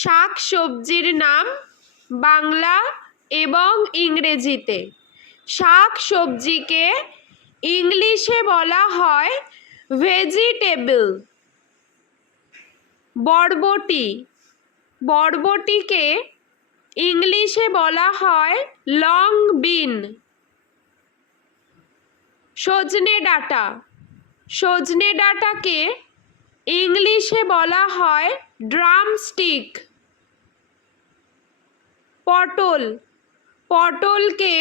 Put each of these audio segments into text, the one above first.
শাক সবজির নাম বাংলা এবং ইংরেজিতে। শাক সবজিকে ইংলিশে বলা হয় ভেজিটেবল। বরবটি, বরবটিকে ইংলিশে বলা হয় লং বিন। সজনে ডাঁটা, সজনে ডাঁটাকে ইংলিশে বলা হয় ড্রামস্টিক। পটল, পটলকে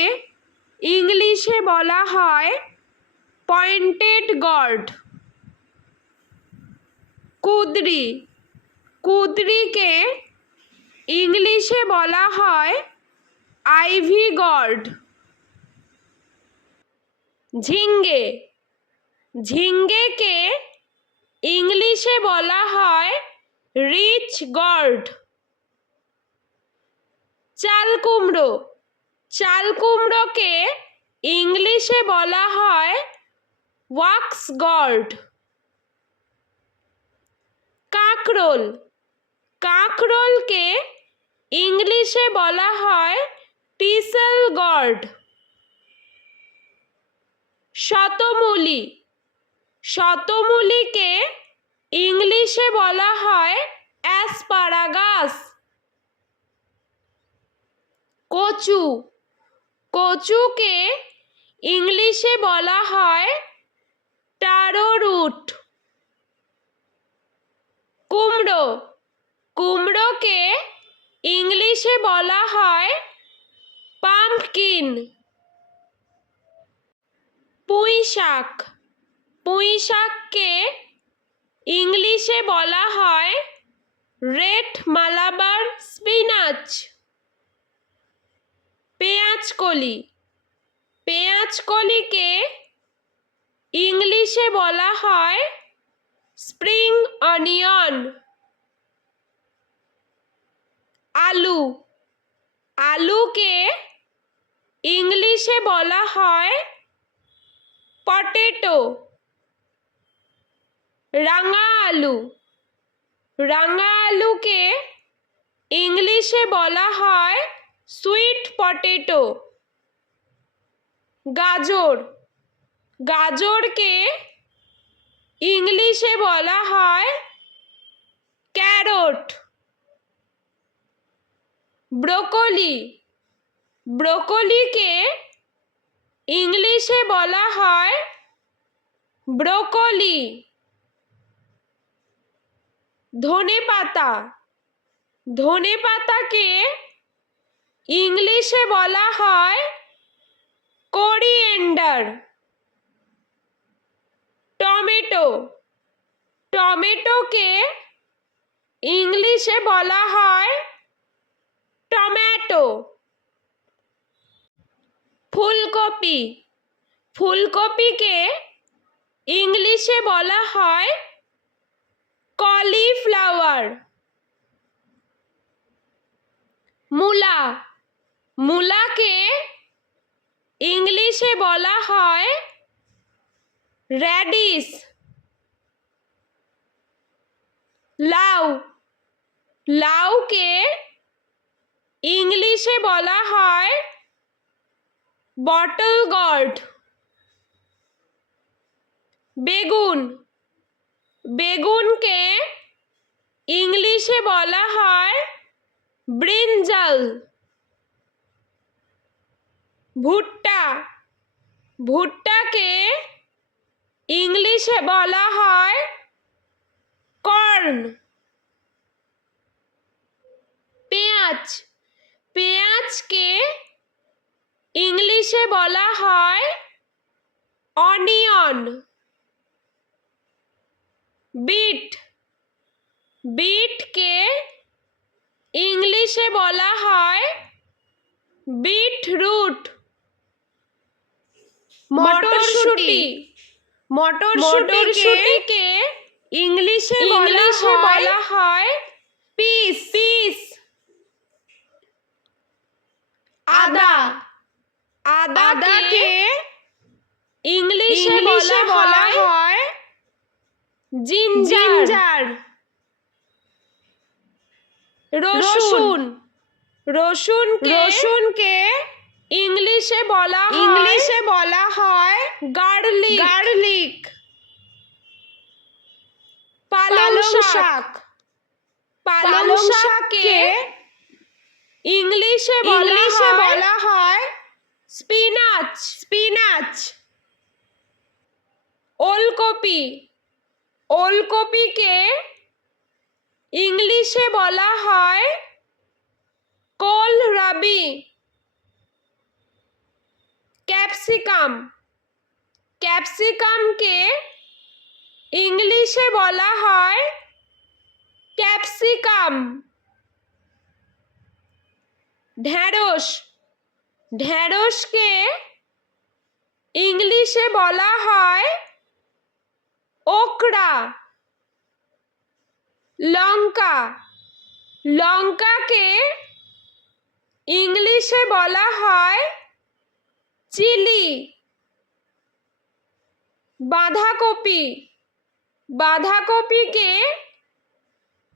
ইংলিশে বলা হয় পয়েন্টেড গর্ড। কুঁদরি, কুঁদরিকে ইংলিশে বলা হয় আইভি গর্ড। ঝিঙ্গে, ঝিঙ্গেকে ইংলিশে বলা হয় রিচ গর্ড। চাল কুমড়ো, চাল কুমড়োকে ইংলিশে বলা হয় ওয়াক্স গর্ড। কাঁকরোল, কাঁকরোলকে ইংলিশে বলা হয় টিসেল গর্ড। শতমূলি, শতমূলিকে ইংলিশে বলা হয় অ্যাসপারাগাস। কচু, কচুকে ইংলিশে বলা হয় টারো রুট। কুমড়ো, কুমড়োকে ইংলিশে বলা হয় পাম্পকিন। পুঁই শাক, পুঁই শাককে ইংলিশে বলা হয় রেড মালাবার স্পিনাচ। পেঁয়াজকলি, পেঁয়াজকলিকে ইংলিশে বলা হয় স্প্রিং অনিয়ন। আলু, আলুকে ইংলিশে বলা হয় পটেটো। রাঙা আলু, রাঙা আলুকে ইংলিশে বলা হয় সুইট পটেটো। গাজর, গাজরকে ইংলিশে বলা হয় ক্যারট। ব্রোকলি, ব্রোকলিকে ইংলিশে বলা হয় ব্রোকলি। ধনেপাতা, ধনেপাতাকে ইংলিশে বলা হয় কোরিয়েন্ডার। টমেটো, টমেটোকে ইংলিশে বলা হয় টমেটো। ফুলকপি, ফুলকপিকে ইংলিশে বলা হয় কলিফ্লাওয়ার। মূলা, মূলাকে ইংলিশে বলা হয় র্যাডিশ। লাউ, লাউকে ইংলিশে বলা হয় বটল গর্ড। বেগুন, বেগুনকে ইংলিশে বলা হয় ব্রিনজাল। ভুট্টা, ভুট্টাকে ইংলিশে বলা হয় কর্ন। পেঁয়াজ, পেঁয়াজকে ইংলিশে বলা হয় অনিয়ন। বিট, বিটকে ইংলিশে বলা হয় বিটরুট। মটরশুঁটি, মটরশুঁটিকে ইংলিশে বলা হয় পিস। পিস। আদা, আদাকে ইংলিশে বলা হয় জিঞ্জার। রসুন। রসুনকে ইংলিশে বলা হয় গার্লিক। পালং শাক। পালং শাককে ইংলিশে বলা হয় স্পিনাচ। ওলকপিকে ইংলিশে বলা হয় কোলরাবি। ক্যাপসিকামকে ইংলিশে বলা হয় ক্যাপসিকাম। ঢেঁড়সকে ইংলিশে বলা হয় ওকরা। লঙ্কাকে ইংলিশে বলা হয় চিলি। বাঁধাকপিকে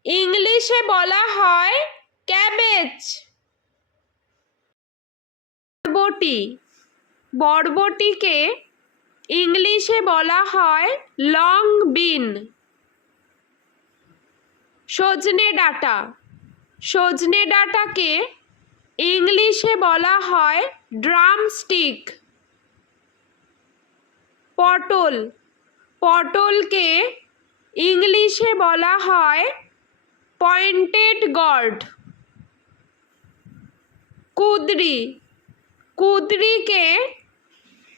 ইংলিশে বলা হয় ক্যাবেজ। বরবটিকে ইংলিশে বলা হয় লং বিন। সজনে ডাঁটাকে ইংলিশে বলা হয় ড্রামস্টিক। পটলকে ইংলিশে বলা হয় পয়েন্টেড গর্ড। কুঁদরিকে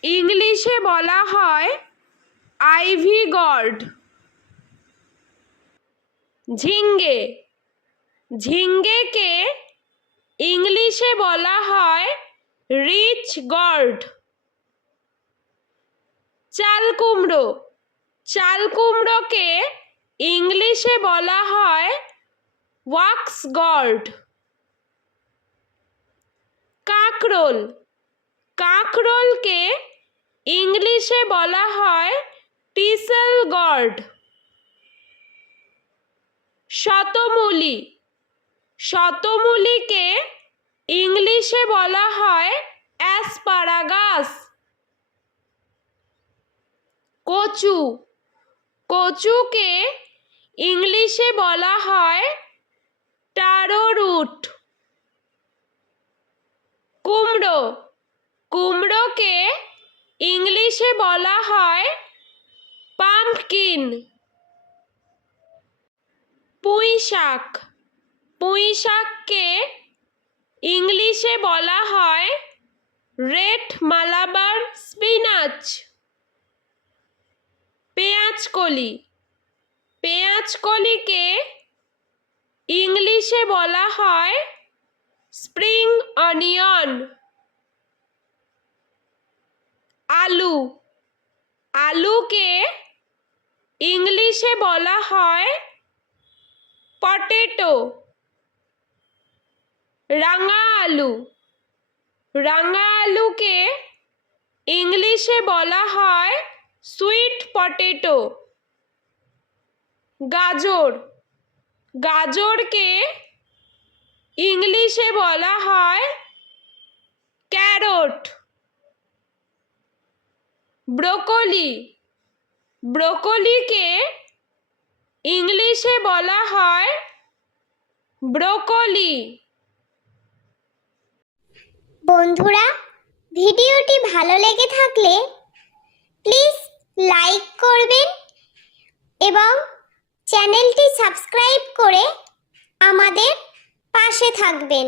ইংলিশে বলা হয় আইভি গর্ড। ঝিঙ্গেকে ইংলিশে বলা হয় রিচ গর্ড। চালকুমড়োকে ইংলিশে বলা হয় ওয়াক্স গর্ড। কাঁকরোলকে ইংলিশে বলা হয় টিসেল গর্ড। শতমূলিকে ইংলিশে বলা হয় অ্যাসপারাগাস। কচুকে ইংলিশে বলা হয় টারো রুট। কুমড়োকে ইংলিশে বলা হয় পাম্পকিন। পুঁইশাককে ইংলিশে বলা হয় রেড মালাবার স্পিনাচ। পেঁয়াজকলিকে ইংলিশে বলা হয় স্প্রিং অনিয়ন। আলুকে ইংলিশে বলা হয় পটেটো। রাঙা আলুকে ইংলিশে বলা হয় সুইট পটেটো। গাজরকে ইংলিশে বলা হয় ক্যারট। ব্রোকলিকে ইংলিশে বলা হয় ব্রোকলি। বন্ধুরা, ভিডিওটি ভালো লেগে থাকলে প্লিজ লাইক করবেন এবং চ্যানেলটি সাবস্ক্রাইব করে আমাদের পাশে থাকবেন।